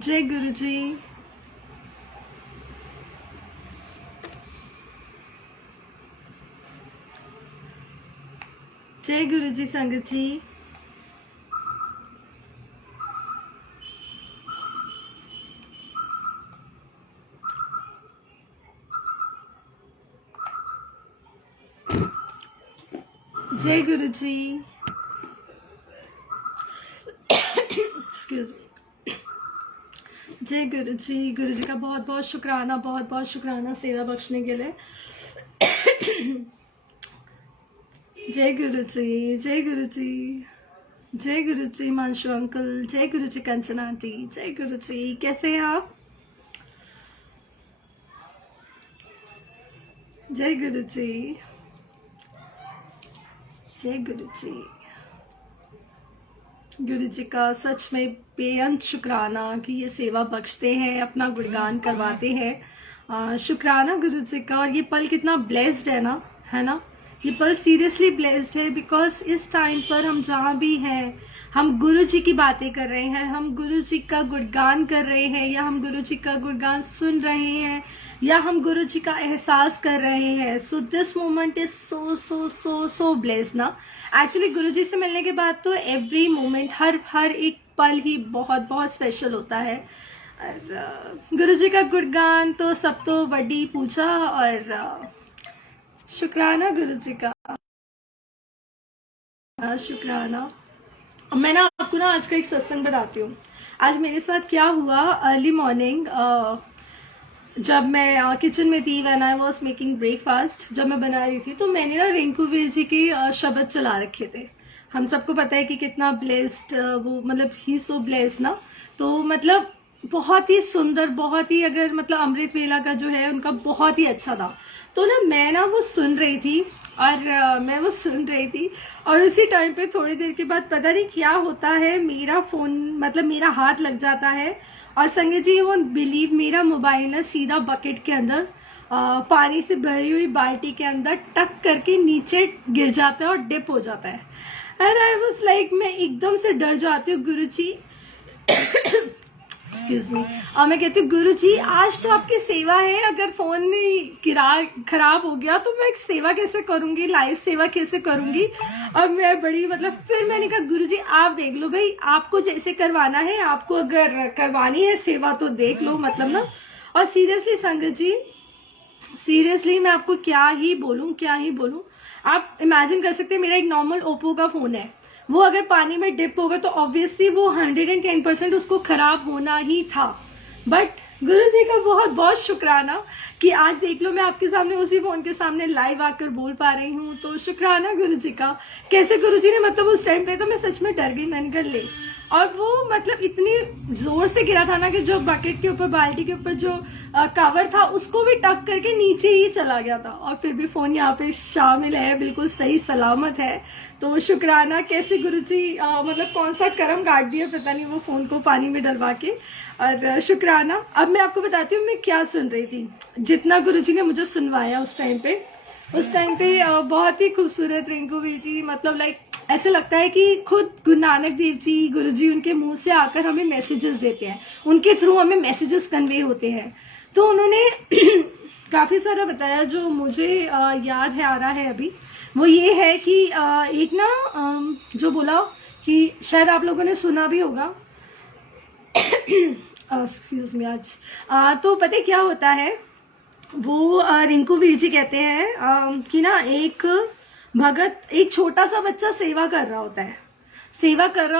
जय गुरु जी। जय गुरु जी संगत जी। जय गुरु जी। Excuse me. जय गुरु जी। गुरु जी का बहुत बहुत शुक्राना, बहुत बहुत शुक्राना सेवा बख्शने के लिए। जय गुरु जी। जय गुरु जी। जय गुरु जी मानशु अंकल। जय गुरु जी कंचना आंटी। जय गुरु जी। कैसे हैं आप? जय गुरु जी। जय गुरु जी। गुरु जी का सच में बेअंत शुक्राना कि ये सेवा बख्शते हैं, अपना गुणगान करवाते हैं। शुक्राना गुरु जी का। और ये पल कितना ब्लेस्ड है ना। ये पल सीरियसली ब्लेस्ड है बिकॉज इस टाइम पर हम जहाँ भी हैं, हम गुरु जी की बातें कर रहे हैं, हम गुरु जी का गुणगान कर रहे हैं, या हम गुरु जी का गुणगान सुन रहे हैं, या हम गुरु जी का एहसास कर रहे हैं। So this moment is so so so so blessed ना। एक्चुअली गुरु जी से मिलने के बाद तो एवरी मोमेंट, हर एक पल ही बहुत बहुत स्पेशल होता है। और गुरु जी का गुणगान तो सब तो बड़ी पूछा। और शुक्राना गुरु जी का। शुक्राना। मैं ना आपको ना आज का एक सत्संग बताती हूँ। आज मेरे साथ क्या हुआ। अर्ली मॉर्निंग जब मैं किचन में थी, when I was making breakfast, जब मैं बना रही थी, तो मैंने ना रिंकू वीर जी के शब्द चला रखे थे। हम सबको पता है कि कितना ब्लेस्ड वो, मतलब ही सो ब्लेस्ड ना। तो मतलब बहुत ही सुंदर, बहुत ही, अगर मतलब अमृत वेला का जो है उनका बहुत ही अच्छा था। तो ना मैं ना वो सुन रही थी, और मैं वो सुन रही थी, और उसी टाइम पे थोड़ी देर के बाद पता नहीं क्या होता है, मेरा फोन, मतलब मेरा हाथ लग जाता है, और संगत जी वोंट बिलीव, मेरा मोबाइल ना सीधा बकेट के अंदर, पानी से भरी हुई बाल्टी के अंदर टक करके नीचे गिर जाता है और डिप हो जाता है। एंड आई वाज लाइक, मैं एकदम से डर जाती हूँ। गुरु जी एक्सक्यूज मी। मैं कहती हूँ गुरु जी आज तो आपकी सेवा है, अगर फोन में खराब हो गया तो मैं सेवा कैसे करूंगी, लाइव सेवा कैसे करूंगी। और मैं बड़ी, मतलब फिर मैंने कहा गुरु जी आप देख लो भाई, आपको जैसे करवाना है, आपको अगर करवानी है सेवा तो देख लो, मतलब ना। और सीरियसली संगत जी, सीरियसली मैं आपको क्या ही बोलूं। आप इमेजिन कर सकते हैं, मेरा एक नॉर्मल ओप्पो का फोन है, वो अगर पानी में डिप होगा तो ऑब्वियसली वो 110% उसको खराब होना ही था। बट गुरु जी का बहुत बहुत शुक्राना कि आज देख लो मैं आपके सामने उसी फोन के सामने लाइव आकर बोल पा रही हूँ। तो शुक्राना गुरु जी का। कैसे गुरु जी ने, मतलब उस टाइम पे तो मैं सच में डर गई, मैंने कहा ले। और वो मतलब इतनी जोर से गिरा था ना कि जो बकेट के ऊपर, बाल्टी के ऊपर जो कवर था उसको भी टक करके नीचे ही चला गया था, और फिर भी फोन यहाँ पे शामिल है, बिल्कुल सही सलामत है। तो शुक्राना। कैसे गुरुजी मतलब कौन सा कर्म काट दिया पता नहीं, वो फोन को पानी में डलवा के। और शुक्राना। अब मैं आपको बताती हूँ मैं क्या सुन रही थी। जितना गुरुजी ने मुझे सुनवाया उस टाइम पे बहुत ही खूबसूरत रिंकू वीर जी, मतलब लाइक ऐसे लगता है कि खुद गुरु नानक देव जी, गुरु जी उनके मुंह से आकर हमें मैसेजेस देते हैं, उनके थ्रू हमें मैसेजेस कन्वे होते हैं। तो उन्होंने काफी सारा बताया जो मुझे याद है, आ रहा है अभी। वो ये है कि एक ना जो बोला कि शायद आप लोगों ने सुना भी होगा, एक्सक्यूज मी। आज तो पता है क्या होता है, वो रिंकू वीर जी कहते हैं कि ना एक भगत, एक छोटा सा बच्चा सेवा कर रहा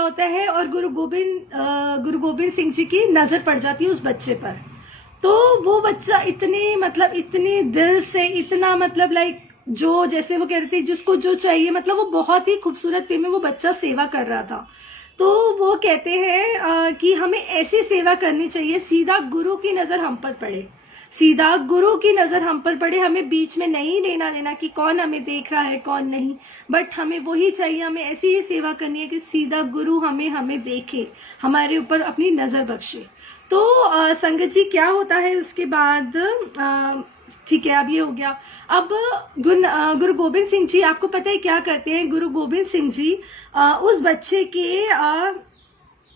होता है, और गुरु गोबिंद सिंह जी की नजर पड़ जाती है उस बच्चे पर। तो वो बच्चा इतने दिल से, इतना मतलब लाइक, जो जैसे वो कह रहे थे जिसको जो चाहिए, मतलब वो बहुत ही खूबसूरत वे में वो बच्चा सेवा कर रहा था। तो वो कहते हैं कि हमें ऐसी सेवा करनी चाहिए, सीधा गुरु की नजर हम पर पड़े, हमें बीच में नहीं लेना देना कि कौन हमें देख रहा है कौन नहीं, बट हमें वही चाहिए, हमें ऐसी ही सेवा करनी है कि सीधा गुरु हमें देखे, हमारे ऊपर अपनी नजर बख्शे। तो संगत जी क्या होता है उसके बाद, ठीक है अब ये हो गया। अब गुरु गोबिंद सिंह जी, आपको पता है क्या करते हैं गुरु गोबिंद सिंह जी, उस बच्चे के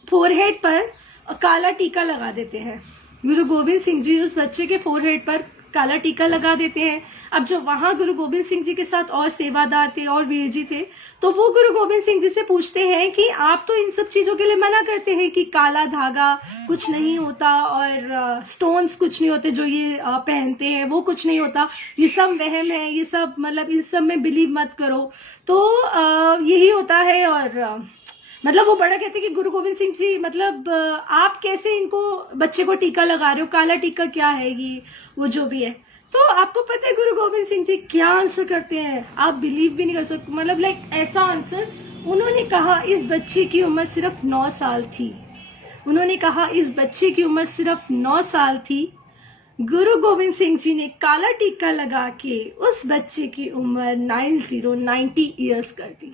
फोरहेड पर काला टीका लगा देते हैं। गुरु गोविंद सिंह जी उस बच्चे के फोरहेड पर काला टीका लगा देते हैं। अब जो वहां गुरु गोविंद सिंह जी के साथ और सेवादार थे और वीर जी थे, तो वो गुरु गोविंद सिंह जी से पूछते हैं कि आप तो इन सब चीजों के लिए मना करते हैं कि काला धागा कुछ नहीं होता और स्टोन्स कुछ नहीं होते, जो ये पहनते हैं वो कुछ नहीं होता, ये सब वहम है, ये सब मतलब इन सब में बिलीव मत करो। तो यही होता है। और मतलब वो बड़ा कहते हैं कि गुरु गोविंद सिंह जी मतलब आप कैसे इनको बच्चे को टीका लगा रहे हो, काला टीका क्या है ये वो जो भी है। तो आपको पता है गुरु गोविंद सिंह जी क्या आंसर करते हैं, आप बिलीव भी नहीं कर सकते। मतलब लाइक ऐसा आंसर उन्होंने कहा, इस बच्चे की उम्र सिर्फ 9 साल थी। उन्होंने कहा इस बच्चे की उम्र सिर्फ 9 साल थी। गुरु गोविंद सिंह जी ने काला टीका लगा के उस बच्चे की उम्र 90 ईयर्स कर दी।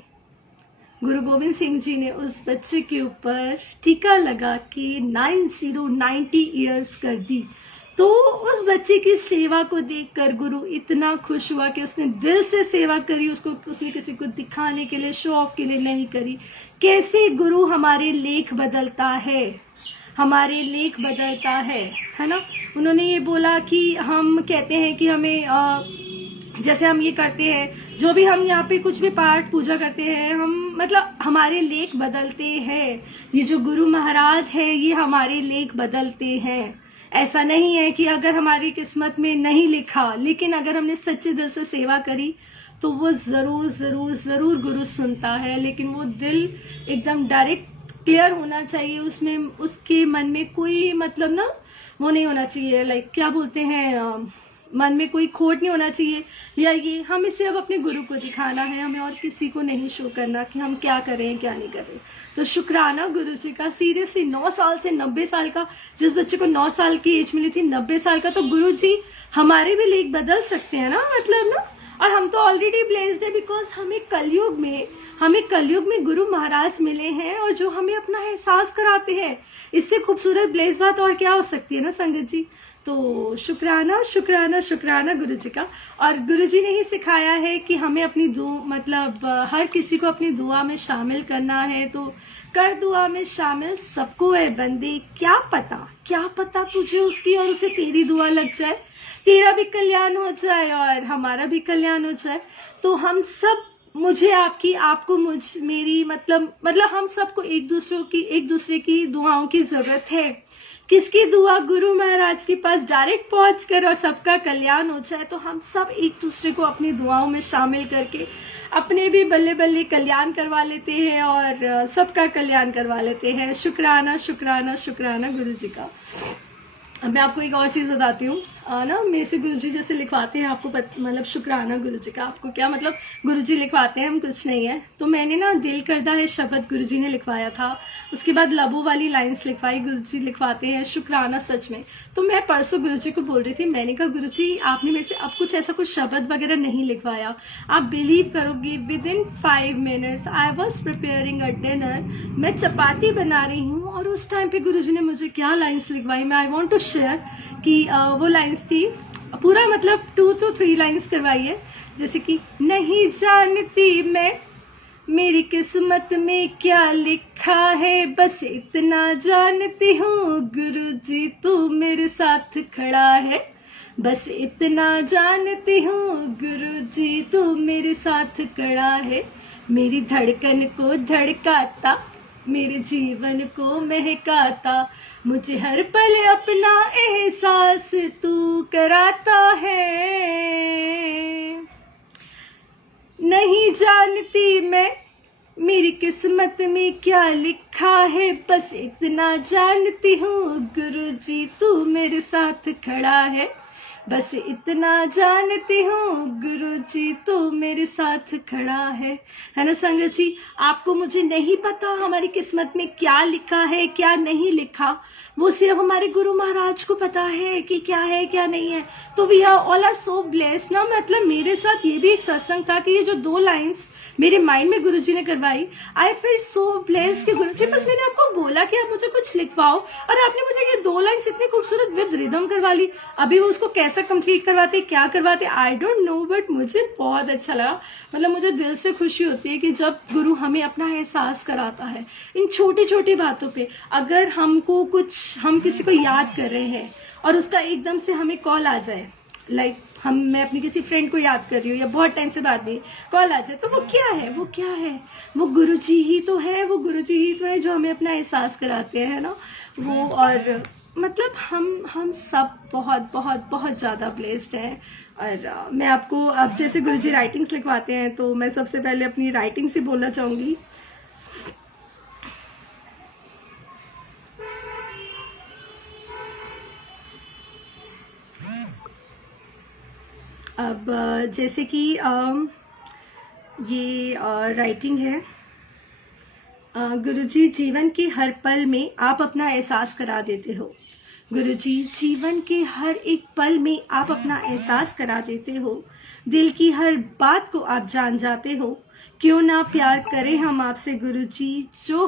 गुरु गोविंद सिंह जी ने उस बच्चे के ऊपर टीका लगा के 90 ईयर्स कर दी। तो उस बच्चे की सेवा को देखकर गुरु इतना खुश हुआ कि उसने दिल से सेवा करी, उसने किसी को दिखाने के लिए, शो ऑफ के लिए नहीं करी। कैसे गुरु हमारे लेख बदलता है, हमारे लेख बदलता है ना। उन्होंने ये बोला कि हम कहते हैं कि हमें जैसे हम ये करते हैं, जो भी हम यहाँ पे कुछ भी पाठ पूजा करते हैं, हम मतलब हमारे लेख बदलते हैं। ये जो गुरु महाराज है ये हमारे लेख बदलते हैं। ऐसा नहीं है कि अगर हमारी किस्मत में नहीं लिखा, लेकिन अगर हमने सच्चे दिल से सेवा करी तो वो जरूर जरूर जरूर गुरु सुनता है। लेकिन वो दिल एकदम डायरेक्ट क्लियर होना चाहिए, उसमें उसके मन में कोई मतलब ना वो नहीं होना चाहिए, लाइक क्या बोलते हैं, मन में कोई खोट नहीं होना चाहिए। या ये हमें सिर्फ अपने गुरु को दिखाना है, हमें और किसी को नहीं शो करना कि हम क्या करें क्या नहीं करें। तो शुक्राना गुरु जी का, सीरियसली 9 साल से 90 साल का, जिस बच्चे को 9 साल की एज मिली थी 90 साल का, तो गुरु जी हमारे भी लेख बदल सकते हैं ना, मतलब ना। और हम तो ऑलरेडी ब्लेस्ड है, बिकॉज हमें कलयुग में गुरु महाराज मिले हैं और जो हमें अपना एहसास कराते हैं। इससे खूबसूरत ब्लेस्ड बात और क्या हो सकती है ना संगत जी। तो शुक्राना शुक्राना शुक्राना गुरु जी का। और गुरु जी ने ही सिखाया है कि हमें अपनी मतलब हर किसी को अपनी दुआ में शामिल करना है। तो कर दुआ में शामिल सबको है बंदे, क्या पता तुझे उसकी और उसे तेरी दुआ लग जाए, तेरा भी कल्याण हो जाए और हमारा भी कल्याण हो जाए। तो हम सब, मुझे आपकी, आपको मेरी मतलब हम सबको एक दूसरे की दुआओं की जरूरत है। किसकी दुआ, गुरु महाराज के पास डायरेक्ट पहुंचकर और सबका कल्याण हो जाए। तो हम सब एक दूसरे को अपनी दुआओं में शामिल करके अपने भी बल्ले बल्ले कल्याण करवा लेते हैं और सबका कल्याण करवा लेते हैं। शुक्राना शुक्राना शुक्राना गुरु जी का। अब मैं आपको एक और चीज बताती हूँ ना, मेरे से गुरुजी जैसे लिखवाते हैं आपको मतलब शुक्राना गुरुजी का। आपको क्या मतलब, गुरुजी लिखवाते हैं, हम कुछ नहीं है। तो मैंने ना दिल करदा है शब्द गुरुजी ने लिखवाया था, उसके बाद लबों वाली लाइंस लिखवाई, गुरुजी लिखवाते हैं शुक्राना सच में। तो मैं परसों गुरुजी को बोल रही थी, मैंने कहा गुरुजी आपने मेरे से अब कुछ ऐसा कुछ शब्द वगैरह नहीं लिखवाया। आप बिलीव करोगे, with in 5 minutes I was preparing a dinner, मैं चपाती बना रही हूँ और उस टाइम पे गुरुजी ने मुझे क्या लाइन्स लिखवाई, मैं आई वॉन्ट टू शेयर कि वो लाइन्स थी पूरा मतलब 2 to 3 लाइन्स करवाई है। जैसे कि नहीं जानती मैं मेरी किस्मत में क्या लिखा है, बस इतना जानती हूँ गुरुजी तू मेरे साथ खड़ा है, बस इतना जानती हूँ गुरुजी तू मेरे साथ खड़ा है। मेरी धड़कन को धड़काता, मेरे जीवन को महकाता, मुझे हर पल अपना एहसास तू कराता है। नहीं जानती मैं मेरी किस्मत में क्या लिखा है, बस इतना जानती हूँ गुरुजी तू मेरे साथ खड़ा है, बस इतना जानती हूँ गुरुजी तो मेरे साथ खड़ा है ना संगत जी। आपको मुझे नहीं पता हमारी किस्मत में क्या लिखा है क्या नहीं लिखा, वो सिर्फ हमारे गुरु महाराज को पता है कि क्या है क्या नहीं है। तो we are all are so blessed ना। मतलब मेरे साथ ये भी एक सत्संग था कि ये जो 2 लाइंस मेरे माइंड में गुरुजी ने करवाई। आई फील सो ब्लेस्ड कि गुरुजी, बस मैंने आपको बोला कि आप मुझे कुछ लिखवाओ और आपने मुझे ये 2 लाइन्स इतनी खूबसूरत विद रिदम करवा ली। अभी वो उसको कैसा कंप्लीट करवाते, क्या करवाते, आई डोंट नो, बट मुझे बहुत अच्छा लगा। मतलब मुझे दिल से खुशी होती है कि जब गुरु हमें अपना एहसास कराता है इन छोटी छोटी बातों पे। अगर हमको कुछ, हम किसी को याद कर रहे हैं और उसका एकदम से हमें कॉल आ जाए, मैं अपनी किसी फ्रेंड को याद कर रही हूँ या बहुत टाइम से बात नहीं, कॉल आ जाए, तो वो क्या है, वो गुरुजी ही तो है, जो हमें अपना एहसास कराते हैं ना वो। और मतलब हम सब बहुत बहुत बहुत ज़्यादा ब्लेस्ड हैं। और मैं आपको, अब जैसे गुरुजी राइटिंग्स लिखवाते हैं तो मैं सबसे पहले अपनी राइटिंग से बोलना चाहूँगी। अब जैसे कि ये राइटिंग है। गुरुजी, जीवन के हर पल में आप अपना एहसास करा देते हो। गुरुजी, जीवन के हर एक पल में आप अपना एहसास करा देते हो। दिल की हर बात को आप जान जाते हो। क्यों ना प्यार करें हम आपसे गुरुजी, जो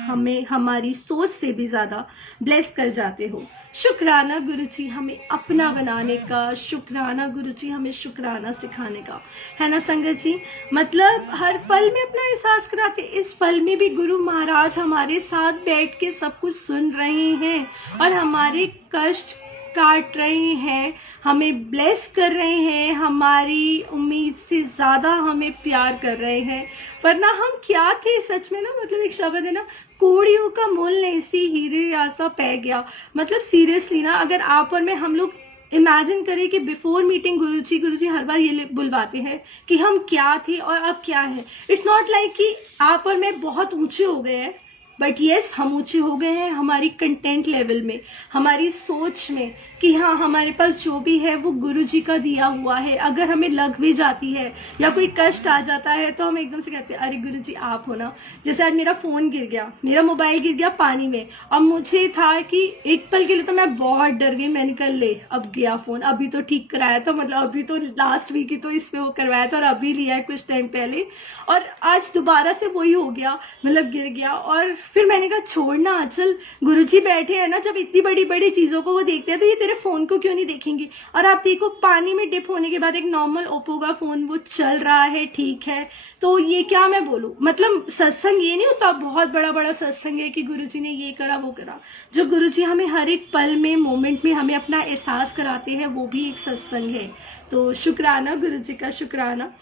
हमें हमारी सोच से भी ज्यादा ब्लेस कर जाते हो। शुक्राना गुरुजी हमें अपना बनाने का, शुक्राना गुरुजी हमें शुक्राना सिखाने का, है ना संगत जी। मतलब हर पल में अपना एहसास कराते, इस पल में भी गुरु महाराज हमारे साथ बैठ के सब कुछ सुन रहे हैं और हमारे कष्ट काट रहे हैं, हमें ब्लेस कर रहे हैं, हमारी उम्मीद से ज्यादा हमें प्यार कर रहे हैं। वरना हम क्या थे सच में ना, मतलब एक शब्द है ना, कोड़ियों का मोल नहीं सी हीरे आसा पै गया। मतलब सीरियसली ना, अगर आप और मैं, हम लोग इमेजिन करें कि बिफोर मीटिंग गुरुजी हर बार ये बुलवाते हैं कि हम क्या थे और अब क्या है। इट्स नॉट लाइक कि आप और मैं बहुत ऊंचे हो गए हैं, बट यस हम ऊंचे हो गए हैं हमारी कंटेंट लेवल में, हमारी सोच में, कि हाँ हमारे पास जो भी है वो गुरुजी का दिया हुआ है। अगर हमें लग भी जाती है या कोई कष्ट आ जाता है तो हम एकदम से कहते हैं अरे गुरुजी आप हो ना। जैसे आज मेरा फोन गिर गया, मेरा मोबाइल गिर गया पानी में, अब मुझे था कि एक पल के लिए तो मैं बहुत डर गई, मैंने कहा ले अब गया फोन, अभी तो ठीक कराया था, मतलब अभी तो लास्ट वीक ही तो इस पे वो करवाया था और अभी लिया है कुछ टाइम पहले, और आज दोबारा से वही हो गया, मतलब गिर गया। और फिर मैंने कहा छोड़ना आंचल, गुरुजी बैठे हैं ना, जब इतनी बड़ी बड़ी चीजों को वो देखते हैं तो ये तेरे फोन को क्यों नहीं देखेंगे। और आप देखो पानी में डिप होने के बाद एक नॉर्मल ओप्पो का फोन वो चल रहा है, ठीक है, तो ये क्या मैं बोलूं, मतलब सत्संग ये नहीं होता बहुत बड़ा बड़ा सत्संग है कि गुरुजी ने ये करा वो करा। जो गुरुजी हमें हर एक पल में, मोमेंट में हमें अपना एहसास कराते हैं, वो भी एक सत्संग है। तो शुक्राना गुरुजी का, शुक्राना।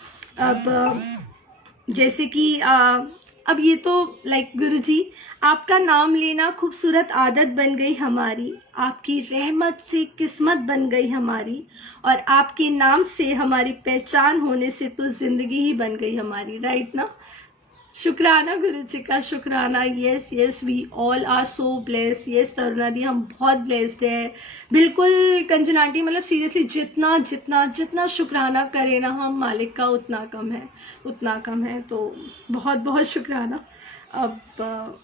अब जैसे कि अब ये तो लाइक गुरुजी आपका नाम लेना खूबसूरत आदत बन गई हमारी, आपकी रहमत से किस्मत बन गई हमारी, और आपके नाम से हमारी पहचान होने से तो जिंदगी ही बन गई हमारी, राइट ना। शुक्राना गुरुजी का, शुक्राना। Yes yes, we all are so blessed. Yes Taruna di, हम बहुत ब्लेस्ड है, बिल्कुल कंचन आंटी, मतलब सीरियसली जितना जितना जितना शुक्राना करें ना हम मालिक का उतना कम है, उतना कम है। तो बहुत बहुत शुक्राना। अब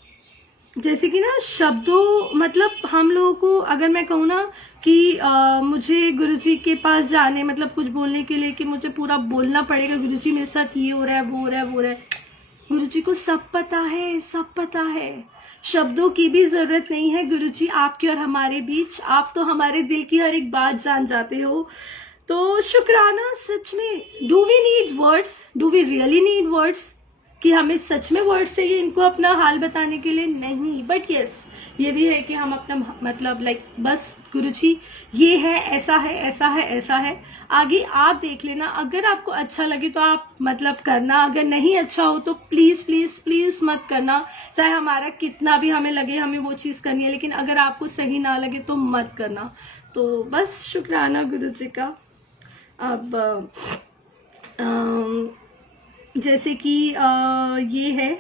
जैसे कि ना शब्दों, मतलब हम लोगों को अगर मैं कहूँ ना कि मुझे गुरुजी के पास जाने, मतलब कुछ बोलने के लिए कि मुझे पूरा बोलना पड़ेगा गुरुजी मेरे साथ ये हो रहा है, वो हो रहा है, वो हो रहा है, गुरुजी को सब पता है, सब पता है। शब्दों की भी जरूरत नहीं है गुरुजी आपके और हमारे बीच, आप तो हमारे दिल की हर एक बात जान जाते हो। तो शुक्राना सच में। Do we need words, do we really need words, कि हमें सच में वर्ड्स चाहिए इनको अपना हाल बताने के लिए? नहीं, बट यस ये भी है कि हम अपना मतलब लाइक बस गुरुजी ये है, ऐसा है, ऐसा है, ऐसा है, आगे आप देख लेना। अगर आपको अच्छा लगे तो आप मतलब करना, अगर नहीं अच्छा हो तो प्लीज प्लीज प्लीज मत करना, चाहे हमारा कितना भी हमें लगे हमें वो चीज करनी है, लेकिन अगर आपको सही ना लगे तो मत करना। तो बस शुक्राना गुरुजी का। अब जैसे कि ये है,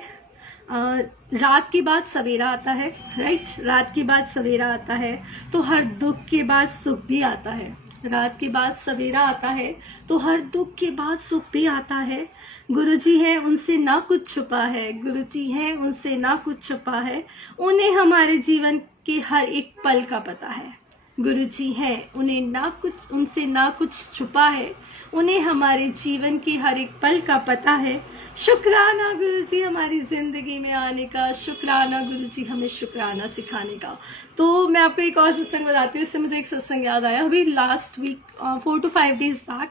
रात के बाद सवेरा आता है, राइट, रात के बाद सवेरा आता है तो हर दुख के बाद सुख भी आता है। रात के बाद सवेरा आता है तो हर दुख के बाद सुख भी आता है। गुरुजी है उनसे ना कुछ छुपा है, गुरुजी है उनसे ना कुछ छुपा है, उन्हें हमारे जीवन के हर एक पल का पता है। गुरु जी हैं, उन्हें ना कुछ, उनसे ना कुछ छुपा है, उन्हें हमारे जीवन की हर एक पल का पता है। शुक्राना गुरु जी हमारी जिंदगी में आने का, शुक्राना गुरु जी हमें शुक्राना सिखाने का। तो मैं आपको एक और सत्संग बताती हूँ, इससे मुझे एक सत्संग याद आया। अभी last week 4 to 5 days back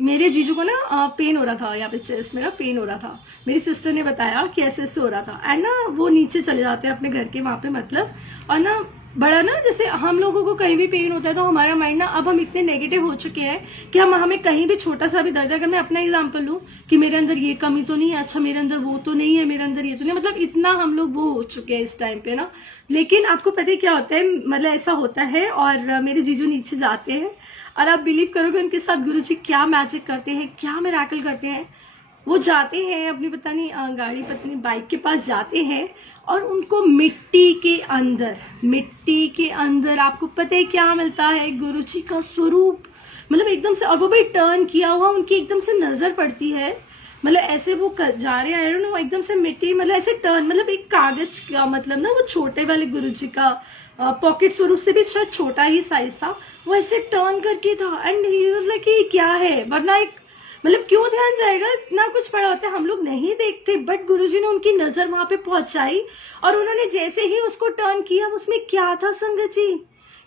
मेरे जीजू को ना पेन हो रहा था, यहाँ पे चेस्ट में ना पेन हो रहा था। मेरी सिस्टर ने बताया कि ऐसे ऐसे हो रहा था, एंड ना वो नीचे चले जाते हैं अपने घर के वहाँ पे, मतलब, और ना बड़ा ना, जैसे हम लोगों को कहीं भी पेन होता है तो हमारा माइंड ना, अब हम इतने नेगेटिव हो चुके हैं कि हमें कहीं भी छोटा सा भी दर्द है, अगर मैं अपना एग्जांपल लूं कि मेरे अंदर ये कमी तो नहीं है, अच्छा मेरे अंदर वो तो नहीं है, मेरे अंदर ये तो नहीं, मतलब इतना हम लोग वो हो चुके हैं इस टाइम पे ना। लेकिन आपको पता है क्या होता है, मतलब ऐसा होता है, और मेरे जीजू नीचे जाते हैं, और आप बिलीव करोगे उनके साथ गुरुजी क्या मैजिक करते हैं, क्या मिरेकल करते हैं। वो जाते हैं अपनी पता नहीं गाड़ी पत्नी बाइक के पास जाते हैं, और उनको मिट्टी के अंदर आपको पता है क्या मिलता है, गुरुजी का स्वरूप, मतलब एकदम से, और वो भी टर्न किया हुआ, उनकी एकदम से नजर पड़ती है, मतलब ऐसे वो जा रहे हैं, आई डोंट नो, एकदम से मिट्टी, मतलब ऐसे टर्न, मतलब एक कागज का, मतलब ना वो छोटे वाले गुरुजी का पॉकेट स्वरूप से भी शायद छोटा ही साइज था, वो ऐसे टर्न करके था, एंड ही वाज लाइक कि क्या है, वरना एक, मतलब क्यों ध्यान जाएगा, इतना कुछ पड़ा होता है, हम लोग नहीं देखते, बट गुरुजी ने उनकी नजर वहां पे पहुंचाई, और उन्होंने जैसे ही उसको टर्न किया, उसमें क्या था संगत जी,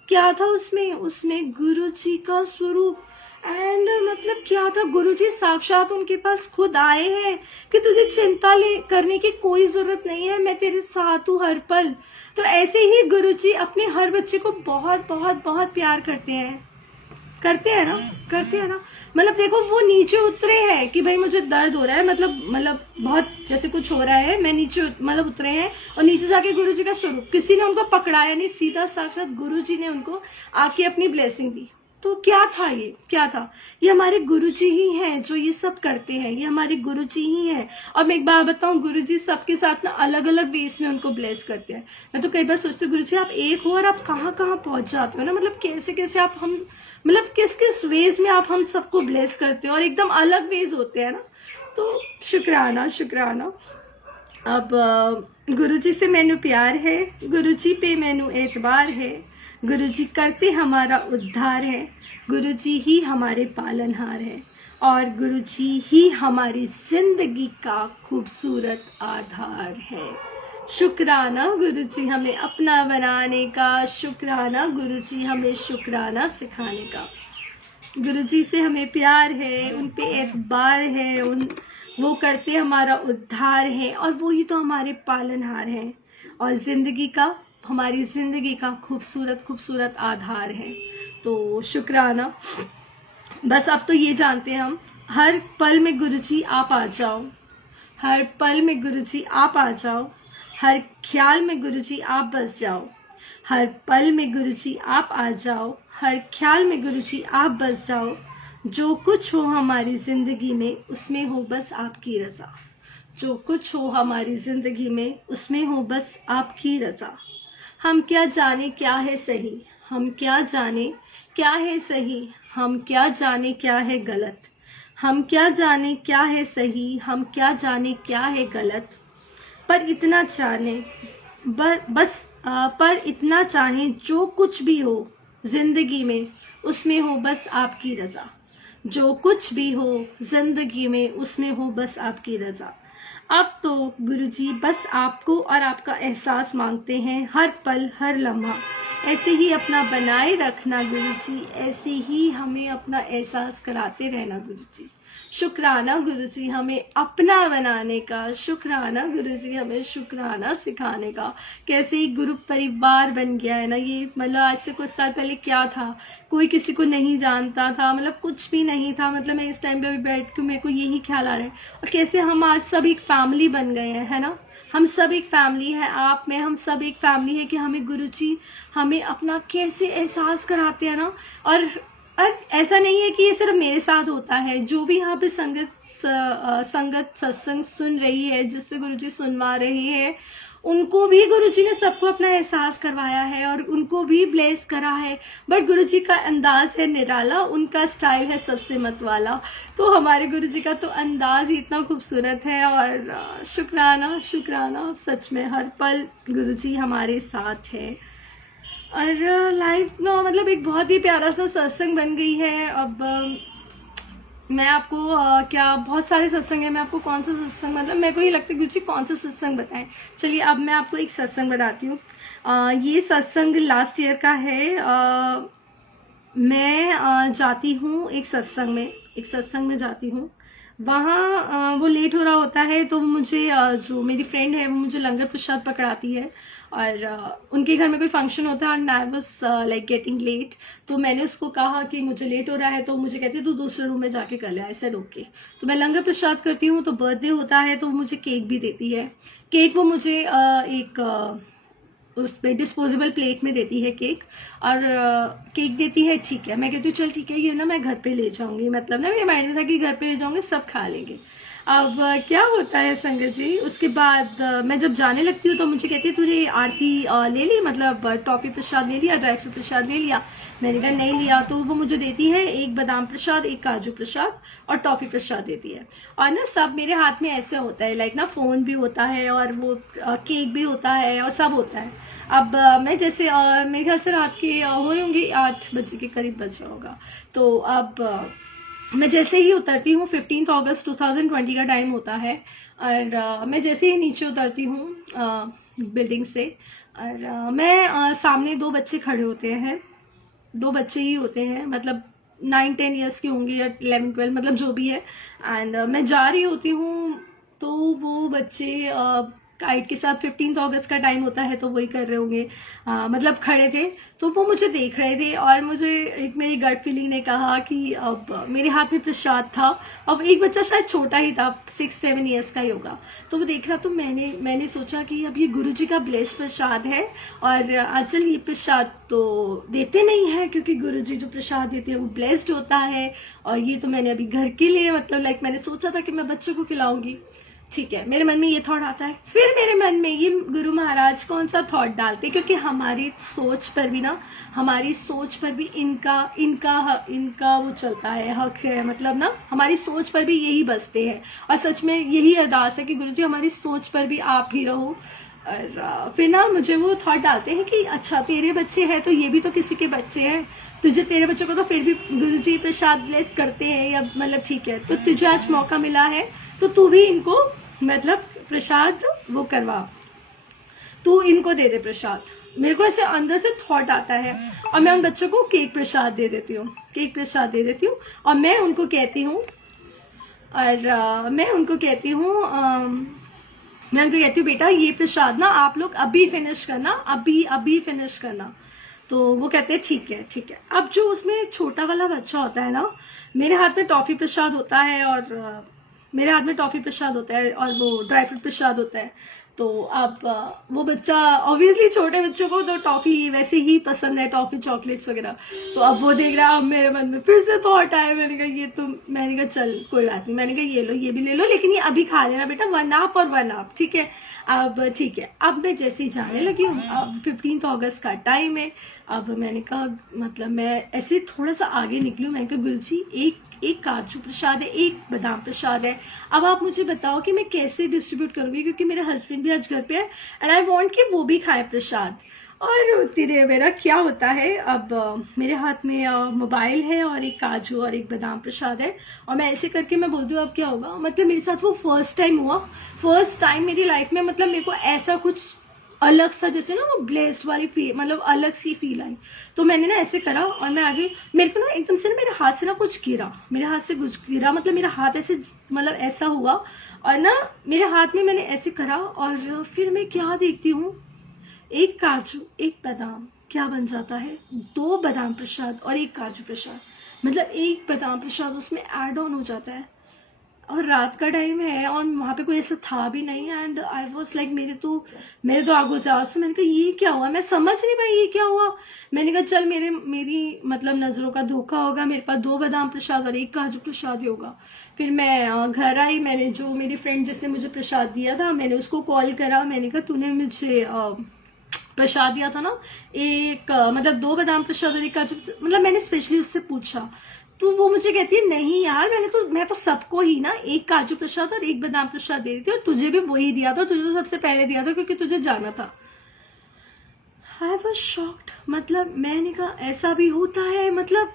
क्या था उसमें गुरुजी का स्वरूप, एंड मतलब क्या था, गुरुजी साक्षात उनके पास खुद आए हैं कि तुझे चिंता करने की कोई जरूरत नहीं है, मैं तेरे साथ हूँ हर पल। तो ऐसे ही गुरुजी अपने हर बच्चे को बहुत बहुत बहुत प्यार करते हैं ना। मतलब देखो वो नीचे उतरे हैं कि भाई मुझे दर्द हो रहा है, मतलब बहुत जैसे कुछ हो रहा है, मैं नीचे मतलब उतरे हैं, और नीचे जाके गुरुजी का स्वरूप, किसी ने उनको पकड़ाया नहीं, सीधा साक्षात गुरुजी ने उनको आके अपनी ब्लेसिंग दी। तो क्या था ये हमारे गुरुजी ही हैं जो ये सब करते हैं, ये हमारे गुरुजी ही हैं। और मैं एक बात बताऊं, गुरुजी सबके साथ ना अलग अलग वेज में उनको ब्लेस करते हैं। मैं तो कई बार सोचती हूँ गुरुजी आप एक हो और आप कहाँ कहाँ पहुंच जाते हो ना, मतलब कैसे कैसे आप हम, मतलब किस किस वेज में आप हम सबको ब्लेस करते हो, और एकदम अलग वेज होते हैं ना। तो शुक्राना। अब गुरुजी से मैनू प्यार है, गुरुजी पे मैनू एतबार है, गुरुजी करते हमारा उद्धार है, गुरुजी ही हमारे पालनहार है, और गुरुजी ही हमारी जिंदगी का खूबसूरत आधार है। शुक्राना गुरुजी हमें अपना बनाने का, शुक्राना गुरुजी हमें शुक्राना सिखाने का। गुरुजी से हमें प्यार है, उन पे एतबार है, वो करते हमारा उद्धार है, और वो ही तो हमारे पालनहार हैं, और हमारी जिंदगी का खूबसूरत आधार है। तो शुक्राना। बस अब तो ये जानते हैं हम, हर पल में गुरुजी आप आ जाओ, हर पल में गुरुजी आप आ जाओ, हर ख्याल में गुरुजी आप बस जाओ, हर पल में गुरुजी आप आ जाओ, हर ख्याल में गुरुजी आप बस जाओ, जो कुछ हो हमारी जिंदगी में उसमें हो बस आपकी रजा, जो कुछ हो हमारी जिंदगी में उसमें हो बस आपकी रजा। हम क्या जाने क्या है सही, हम क्या जाने क्या है सही, हम क्या जाने क्या है गलत, हम क्या जाने क्या है सही, हम क्या जाने क्या है गलत, पर इतना जाने पर इतना चाहें जो कुछ भी हो जिंदगी में उसमें हो बस आपकी रजा, जो कुछ भी हो जिंदगी में उसमें हो बस आपकी रजा। अब तो गुरुजी बस आपको और आपका एहसास मांगते हैं, हर पल हर लम्हा ऐसे ही अपना बनाए रखना गुरुजी, ऐसे ही हमें अपना एहसास कराते रहना गुरुजी। शुक्राना गुरुजी हमें अपना बनाने का, शुक्राना गुरुजी हमें शुक्राना सिखाने का। कैसे ही गुरु परिवार बन गया है ना ये, मतलब आज से कुछ साल पहले क्या था, कोई किसी को नहीं जानता था, मतलब कुछ भी नहीं था, मतलब मैं इस टाइम पे भी बैठ के मेरे को यही ख्याल आ रहा है, और कैसे हम आज सब एक फैमिली बन गए हैं, है ना। हम सब एक फैमिली है, आप में हम सब एक फैमिली है कि हमें गुरुजी हमें अपना कैसे एहसास कराते हैं ना। और ऐसा नहीं है कि ये सिर्फ मेरे साथ होता है, जो भी यहाँ पे संगत सत्संग सुन रही है, जिससे गुरुजी सुनवा रहे हैं, उनको भी गुरुजी ने सबको अपना एहसास करवाया है और उनको भी ब्लेस करा है। बट गुरुजी का अंदाज है निराला, उनका स्टाइल है सबसे मत वाला। तो हमारे गुरुजी का तो अंदाज ही इतना खूबसूरत है, और शुक्राना सच में हर पल गुरुजी हमारे साथ है। और लाइफ ना मतलब एक बहुत ही प्यारा सा सत्संग बन गई है। अब मैं आपको क्या बहुत सारे सत्संग है, मैं आपको कौन सा सत्संग मतलब मेरे को ये लगता है गुरुजी कौन सा सत्संग बताएं। चलिए अब मैं आपको एक सत्संग बताती हूँ। ये सत्संग लास्ट ईयर का है। मैं जाती हूँ एक सत्संग में जाती हूँ। वहाँ वो लेट हो रहा होता है तो वो मुझे जो मेरी फ्रेंड है वो मुझे लंगर प्रसाद पकड़ाती है। और उनके घर में कोई फंक्शन होता है and I was like getting late. तो मैंने उसको कहा कि मुझे लेट हो रहा है, तो मुझे कहती है तू दूसरे रूम में जाके कर ले। ऐसे रोक के तो मैं लंगर प्रसाद करती हूँ। तो बर्थडे होता है तो वो मुझे केक भी देती है। केक वो मुझे एक उस पे डिस्पोजेबल प्लेट में देती है केक। और केक देती है, ठीक है। मैं कहती हूँ चल ठीक है ये ना मैं घर पे ले जाऊंगी, मतलब ना मेरे माइंड में था कि घर पे ले जाऊंगी सब खा लेंगे। अब क्या होता है संगत जी, उसके बाद मैं जब जाने लगती हूँ तो मुझे कहती है तुझे आरती ले ली, मतलब टॉफी प्रसाद ले लिया, ड्राई फ्रूट प्रसाद ले लिया। मैंने कहा नहीं लिया। तो वो मुझे देती है एक बादाम प्रसाद, एक काजू प्रसाद और टॉफी प्रसाद देती है। और ना सब मेरे हाथ में ऐसे होता है, लाइक ना फोन भी होता है और वो केक भी होता है और सब होता है। अब मैं जैसे मेरे ख्याल से रात के हो रहे होंगे 8 बजे के करीब बचा होगा। तो अब मैं जैसे ही उतरती हूँ, 15 अगस्त 2020 का टाइम होता है। और मैं जैसे ही नीचे उतरती हूँ बिल्डिंग से, और मैं सामने 2 बच्चे खड़े होते हैं। 2 बच्चे ही होते हैं, मतलब 9-10 ईयर्स के होंगे या 11-12, मतलब जो भी है। एंड मैं जा रही होती हूँ तो वो बच्चे काइट के साथ 15 अगस्त का टाइम होता है तो वही कर रहे होंगे, मतलब खड़े थे। तो वो मुझे देख रहे थे और मुझे एक मेरी गट फीलिंग ने कहा कि अब मेरे हाथ में प्रसाद था। अब एक बच्चा शायद छोटा ही था, 6-7 ईयर्स का ही होगा। तो वो देख रहा, तो मैंने सोचा कि अब ये गुरुजी का ब्लेस प्रसाद है और आजकल ये प्रसाद तो देते नहीं है क्योंकि गुरुजी जो प्रसाद देते हैं वो ब्लेस्ड होता है। और ये तो मैंने अभी घर के लिए, मतलब लाइक मैंने सोचा था कि मैं बच्चे को खिलाऊंगी। ठीक है, मेरे मन में ये थॉट आता है। फिर मेरे मन में ये गुरु महाराज कौन सा थॉट डालते, क्योंकि हमारी सोच पर भी ना, हमारी सोच पर भी इनका इनका इनका वो चलता है, हक है, मतलब ना हमारी सोच पर भी यही बसते हैं। और सच में यही अरदास है कि गुरुजी हमारी सोच पर भी आप ही रहो। और फिर ना मुझे वो थॉट डालते हैं कि अच्छा तेरे बच्चे हैं तो ये भी तो किसी के बच्चे हैं, तुझे तेरे बच्चों को तो फिर भी गुरुजी प्रसाद ब्लेस करते हैं, या मतलब ठीक है तो तुझे आज मौका मिला है तो तू भी इनको मतलब प्रसाद वो करवा, तू इनको दे दे प्रसाद। मेरे को ऐसे अंदर से थॉट आता है और मैं उन बच्चों को केक प्रसाद दे देती हूँ, केक प्रसाद दे देती हूँ। और मैं उनको कहती हूँ बेटा ये प्रसाद ना आप लोग अभी फिनिश करना, अभी फिनिश करना। तो वो कहते हैं ठीक है ठीक है। अब जो उसमें छोटा वाला बच्चा होता है ना, मेरे हाथ में टॉफी प्रसाद होता है और मेरे हाथ में टॉफी प्रसाद होता है और वो ड्राई फ्रूट प्रसाद होता है। तो अब वो बच्चा, ऑब्वियसली छोटे बच्चों को तो टॉफी वैसे ही पसंद है, टॉफी चॉकलेट्स वगैरह। तो अब वो देख रहा है, अब मेरे मन में फिर से थॉट आया। मैंने कहा चल कोई बात नहीं, मैंने कहा ये लो ये भी ले लो, लेकिन ये अभी खा लेना बेटा, 1 आप और 1 आप, ठीक है। अब ठीक है, अब मैं जैसे ही जाने लगी हूँ, अब 15 अगस्त का टाइम है। अब मैंने कहा, मतलब मैं ऐसे थोड़ा सा आगे निकली हूँ, मैंने कहा गुरुजी एक काजू प्रसाद है, एक बादाम प्रसाद है। अब आप मुझे बताओ कि मैं कैसे डिस्ट्रीब्यूट करूंगी, क्योंकि मेरे हस्बैंड भी आज घर पे है एंड आई वांट कि वो भी खाए प्रसाद। और तेरे मेरा क्या होता है, अब मेरे हाथ में मोबाइल है और एक काजू और एक बादाम प्रसाद है। और मैं ऐसे करके मैं बोलती हूँ अब क्या होगा, मतलब मेरे साथ वो फर्स्ट टाइम हुआ, फर्स्ट टाइम मेरी लाइफ में, मतलब मेरे को ऐसा कुछ अलग सा, जैसे ना वो ब्लेस्ड वाली फील, मतलब अलग सी फील आई। तो मैंने ना ऐसे करा और मैं आगे, मेरे को ना एकदम से ना मेरे हाथ से ना कुछ गिरा, मेरे हाथ से कुछ गिरा, मतलब मेरा हाथ ऐसे, मतलब ऐसा हुआ। और ना मेरे हाथ में मैंने ऐसे करा और फिर मैं क्या देखती हूँ, एक काजू एक बादाम क्या बन जाता है, 2 बादाम प्रसाद और एक काजू प्रसाद, मतलब एक बादाम प्रसाद उसमें ऐड ऑन हो जाता है। और रात का टाइम है और वहाँ पे कोई ऐसा था भी नहीं एंड आई वॉज लाइक मेरे तो आगो जा। तो मैंने कहा ये क्या हुआ, मैं समझ नहीं पाई ये क्या हुआ। मैंने कहा चल मेरी मतलब नजरों का धोखा होगा, मेरे पास 2 बादाम प्रसाद और एक काजू प्रसाद ही होगा। फिर मैं घर आई, मैंने जो मेरी फ्रेंड जिसने मुझे प्रसाद दिया था मैंने उसको कॉल करा, मैंने कहा तूने मुझे प्रसाद दिया था ना, एक मतलब 2 बादाम प्रसाद और एक काजू, मतलब मैंने स्पेशली उससे पूछा। तो वो मुझे कहती है नहीं यार, मैं तो सबको ही ना एक काजू प्रसाद और एक बादाम प्रसाद दे रही थी और तुझे भी वही दिया था, तुझे तो सबसे पहले दिया था क्योंकि तुझे जाना था। आई वॉज शॉक्ड, मतलब मैंने कहा ऐसा भी होता है, मतलब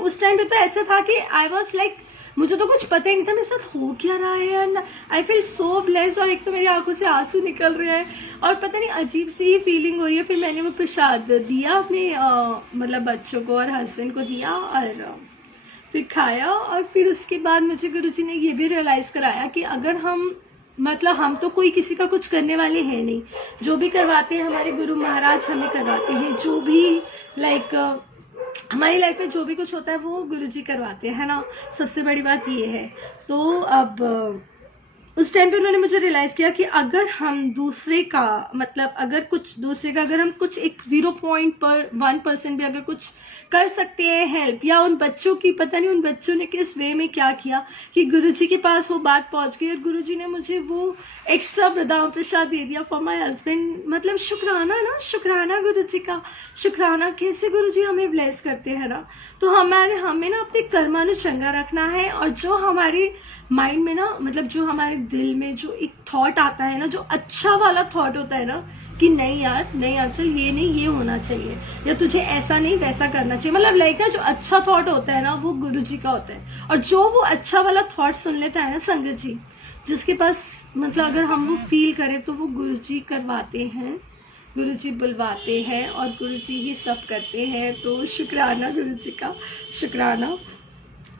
उस टाइम पे तो ऐसा था कि आई वॉज लाइक, मुझे तो कुछ पता ही नहीं था मेरे साथ हो क्या रहा है, and I feel so blessed. और एक तो मेरी आंखों से आंसू निकल रहे हैं और पता नहीं अजीब सी फीलिंग हो रही है। फिर मैंने वो प्रसाद दिया अपने मतलब बच्चों को और हस्बैंड को दिया और फिर खाया। और फिर उसके बाद मुझे गुरुजी ने ये भी रियलाइज कराया कि अगर हम तो कोई किसी का कुछ करने वाले हैं नहीं, जो भी करवाते हैं हमारे गुरु महाराज हमें करवाते हैं, जो भी लाइक हमारी लाइफ में जो भी कुछ होता है वो गुरुजी करवाते हैं ना, सबसे बड़ी बात ये है। तो अब उस टाइम पे उन्होंने मुझे रियलाइज किया कि अगर हम दूसरे का अगर हम कुछ एक 0.1% भी अगर कुछ कर सकते हैं हेल्प, या उन बच्चों की, पता नहीं उन बच्चों ने किस वे में क्या किया कि गुरुजी के पास वो बात पहुंच गई और गुरुजी ने मुझे वो एक्स्ट्रा बादाम प्रसाद दे दिया फॉर माय हस्बैंड। मतलब शुक्राना गुरुजी का, शुक्राना कैसे गुरुजी हमें ब्लेस करते हैं ना। तो हमें ना अपने कर्मानुचंगा रखना है, और जो हमारे माइंड में ना, मतलब जो हमारे दिल में जो एक थॉट आता है ना, जो अच्छा वाला थॉट होता है ना कि नहीं यार चल ये नहीं, ये होना चाहिए, या तुझे ऐसा नहीं वैसा करना चाहिए, मतलब लाइक जो अच्छा थॉट होता है ना वो गुरुजी का होता है। और जो वो अच्छा वाला थॉट सुन लेता है ना संगत जी, जिसके पास मतलब अगर हम वो फील करें तो वो गुरुजी करवाते हैं, गुरुजी बुलवाते हैं और गुरुजी ही सब करते हैं। तो शुक्राना गुरुजी का, शुक्राना।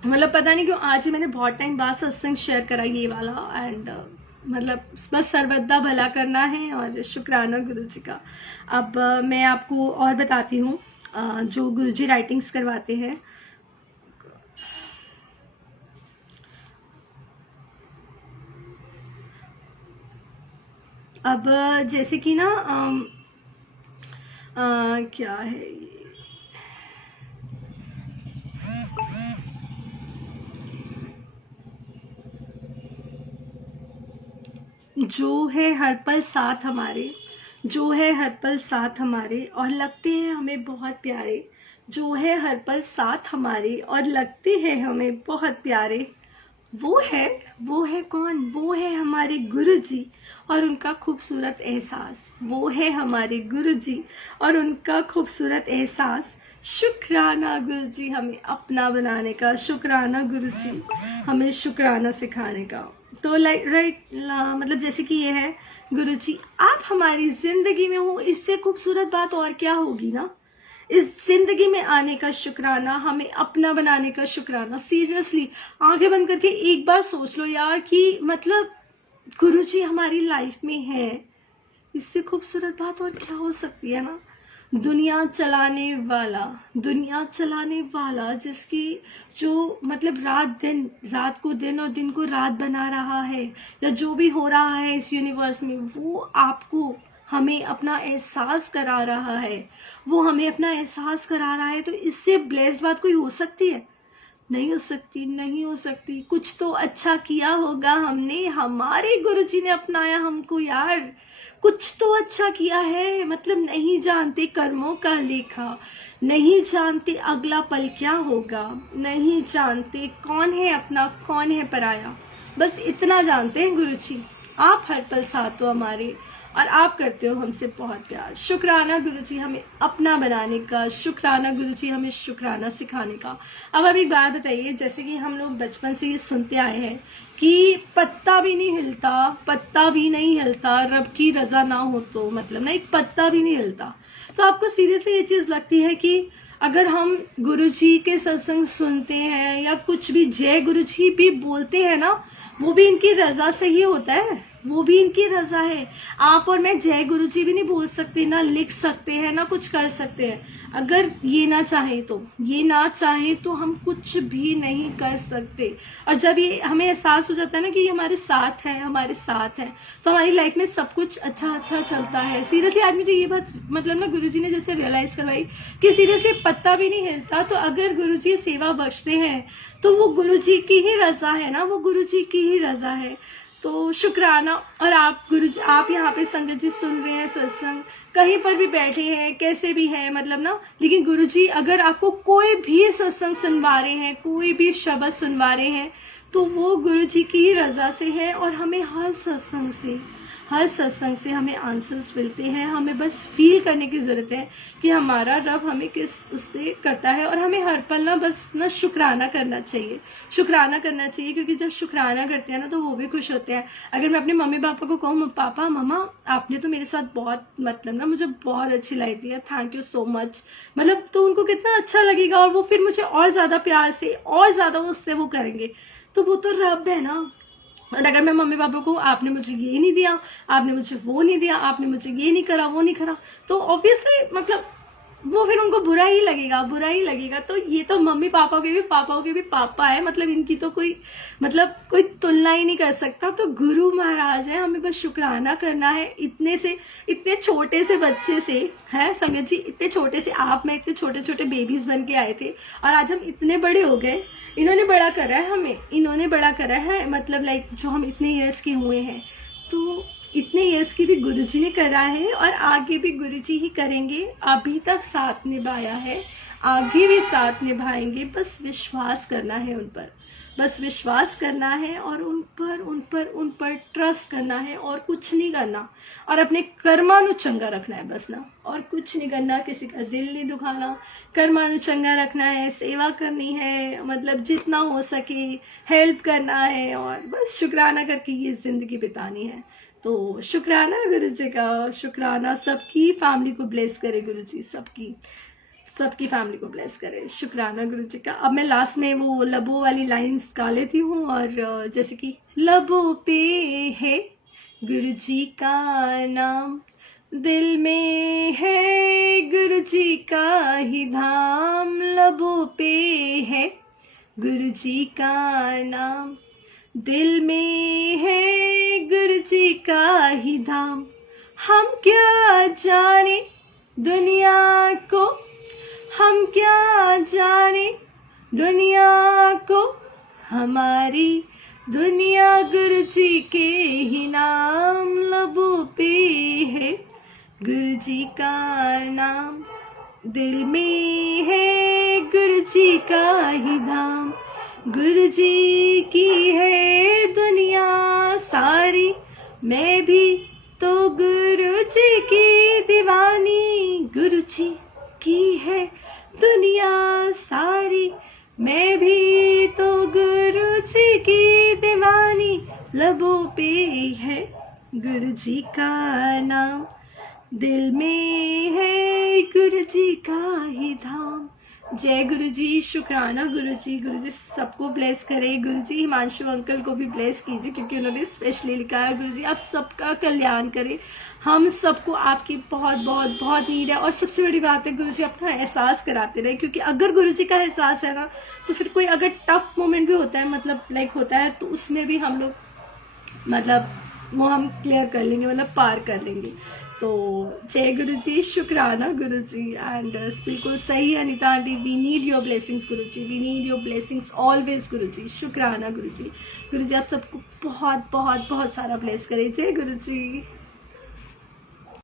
मतलब पता नहीं क्यों आज ही मैंने बहुत टाइम बाद सत्संग शेयर करा ये वाला, एंड मतलब बस सर्वदा भला करना है और शुक्राना गुरुजी का। अब मैं आपको और बताती हूँ जो गुरुजी राइटिंग्स करवाते हैं। अब जैसे कि ना क्या है ये, जो है हर पल साथ हमारे, जो है हर पल साथ हमारे और लगते हैं हमें बहुत प्यारे, जो है हर पल साथ हमारे और लगते हैं हमें बहुत प्यारे, वो है कौन? वो है हमारे गुरुजी और उनका खूबसूरत एहसास, वो है हमारे गुरुजी और उनका खूबसूरत एहसास। शुक्राना गुरुजी हमें अपना बनाने का, शुक्राना गुरुजी हमें शुक्राना सिखाने का। तो राइट मतलब जैसे कि ये है, गुरुजी आप हमारी जिंदगी में हो, इससे खूबसूरत बात और क्या होगी ना। इस जिंदगी में आने का शुक्राना, हमें अपना बनाने का शुक्राना। सीरियसली आंखें बंद करके एक बार सोच लो यार कि मतलब गुरुजी हमारी लाइफ में है, इससे खूबसूरत बात और क्या हो सकती है ना। दुनिया चलाने वाला जिसकी जो मतलब रात को दिन और दिन को रात बना रहा है, या जो भी हो रहा है इस यूनिवर्स में, वो आपको हमें अपना एहसास करा रहा है, वो हमें अपना एहसास करा रहा है। तो इससे ब्लेस्ड बात कोई हो सकती है? नहीं हो सकती। कुछ तो अच्छा किया होगा हमने, हमारे गुरुजी ने अपनाया हमको यार, कुछ तो अच्छा किया है। मतलब नहीं जानते कर्मों का लेखा, नहीं जानते अगला पल क्या होगा, नहीं जानते कौन है अपना कौन है पराया, बस इतना जानते हैं गुरुजी आप हर पल साथ हो हमारे और आप करते हो हमसे बहुत प्यार। शुक्राना गुरुजी हमें अपना बनाने का, शुक्राना गुरुजी हमें शुक्राना सिखाने का। अब आप एक बात बताइए, जैसे कि हम लोग बचपन से ये सुनते आए हैं कि पत्ता भी नहीं हिलता रब की रजा ना हो तो, मतलब ना एक पत्ता भी नहीं हिलता। तो आपको सीरियसली ये चीज लगती है कि अगर हम गुरुजी के सत्संग सुनते हैं या कुछ भी जय गुरुजी भी बोलते हैं ना, वो भी इनकी रजा से ही होता है, वो भी इनकी रजा है। आप और मैं जय गुरुजी भी नहीं बोल सकते, ना लिख सकते हैं, ना कुछ कर सकते हैं। अगर ये ना चाहे तो हम कुछ भी नहीं कर सकते। और जब ये हमें एहसास हो जाता है ना कि ये हमारे साथ है, तो हमारी लाइफ में सब कुछ अच्छा चलता है। सीरियसली आज मुझे ये बात मतलब ना गुरुजी ने जैसे रियलाइज करवाई कि सीरियसली पत्ता भी नहीं हिलता, तो अगर गुरुजी सेवा बख्शते हैं तो वो गुरुजी की ही रजा है ना, वो गुरुजी की ही रजा है। तो शुक्राना। और आप गुरुजी, आप यहाँ पे संगत जी सुन रहे हैं सत्संग, कहीं पर भी बैठे हैं, कैसे भी है मतलब ना, लेकिन गुरुजी अगर आपको कोई भी सत्संग सुनवा रहे हैं, कोई भी शब्द सुनवा रहे हैं, तो वो गुरुजी की ही रजा से है। और हमें हर सत्संग से, हर सत्संग से हमें आंसर्स मिलते हैं। हमें बस फील करने की ज़रूरत है कि हमारा रब हमें किस उससे करता है, और हमें हर पल ना बस ना शुक्राना करना चाहिए, शुक्राना करना चाहिए, क्योंकि जब शुक्राना करते हैं ना तो वो भी खुश होते हैं। अगर मैं अपने मम्मी पापा को कहूँ, पापा मम्मा आपने तो मेरे साथ बहुत मतलब ना मुझे बहुत अच्छी लाइफ दी है, थैंक यू सो मच, मतलब तो उनको कितना अच्छा लगेगा, और वो फिर मुझे और ज़्यादा प्यार से और ज़्यादा उससे वो करेंगे। तो वो तो रब है ना। और अगर मैं मम्मी पापा को आपने मुझे ये नहीं दिया, आपने मुझे वो नहीं दिया, आपने मुझे ये नहीं करा वो नहीं करा, तो ऑब्वियसली मतलब वो फिर उनको बुरा ही लगेगा, बुरा ही लगेगा। तो ये तो मम्मी पापा के भी पापा है, मतलब इनकी तो कोई मतलब कोई तुलना ही नहीं कर सकता। तो गुरु महाराज है, हमें बस शुक्राना करना है इतने छोटे से बच्चे से, है संगत जी, इतने छोटे से आप मैं इतने छोटे छोटे बेबीज बन के आए थे, और आज हम इतने बड़े हो गए। इन्होंने बड़ा करा है हमें, इन्होंने बड़ा करा है, मतलब लाइक जो हम इतने ईयर्स के हुए हैं, तो इतने ईयर्स की भी गुरुजी ने करा है, और आगे भी गुरुजी ही करेंगे। अभी तक साथ निभाया है, आगे भी साथ निभाएंगे। बस विश्वास करना है उन पर, बस विश्वास करना है, और उन पर ट्रस्ट करना है, और कुछ नहीं करना, और अपने कर्मानु चंगा रखना है बस ना, और कुछ नहीं करना, किसी का दिल नहीं दुखाना, कर्मानु चंगा रखना है, सेवा करनी है, मतलब जितना हो सके हेल्प करना है, और बस शुक्राना करके ये जिंदगी बितानी है। तो शुक्राना गुरु जी का, शुक्राना। सबकी फैमिली को ब्लेस करे गुरु जी, सबकी फैमिली को ब्लेस करे, शुक्राना गुरु जी का। अब मैं लास्ट में वो लबों वाली लाइंस गा लेती हूँ, और जैसे कि लबों पे है गुरु जी का नाम, दिल में है गुरु जी का ही धाम, लबों पे है गुरु जी का नाम, दिल में है गुरु जी का ही धाम। हम क्या जाने दुनिया को, हम क्या जाने दुनिया को, हमारी दुनिया गुरु जी के ही नाम, लबों पे है गुरु जी का नाम, दिल में है गुरु जी का ही धाम, गुरु जी की है दुनिया सारी, मैं भी तो गुरु जी की दीवानी, गुरु जी की है दुनिया सारी, मैं भी तो गुरु जी की दीवानी, लबों पे है गुरु जी का नाम, दिल में है गुरु जी का ही धाम। जय गुरु जी, शुक्राना गुरु जी सबको ब्लेस करे। गुरु जी हिमांशु अंकल को भी ब्लेस कीजिए, क्योंकि उन्होंने स्पेशली लिखा है गुरु जी आप सबका कल्याण करें, हम सबको आपकी बहुत बहुत बहुत नीड है। और सबसे बड़ी बात है गुरु जी अपना एहसास कराते रहे, क्योंकि अगर गुरु जी का एहसास है ना, तो फिर कोई अगर टफ मोमेंट भी होता है, मतलब लाइक होता है, तो उसमें भी हम लोग मतलब वो हम क्लियर कर लेंगे, मतलब पार कर लेंगे। तो जय गुरु जी, शुक्राना गुरु जी। एंड बिल्कुल सही है Anita aunty, we need your blessings Guru ji, we need your blessings always Guru ji, शुक्राना गुरु जी। गुरु जी आप सबको बहुत बहुत बहुत सारा ब्लेस करें। जय गुरु जी।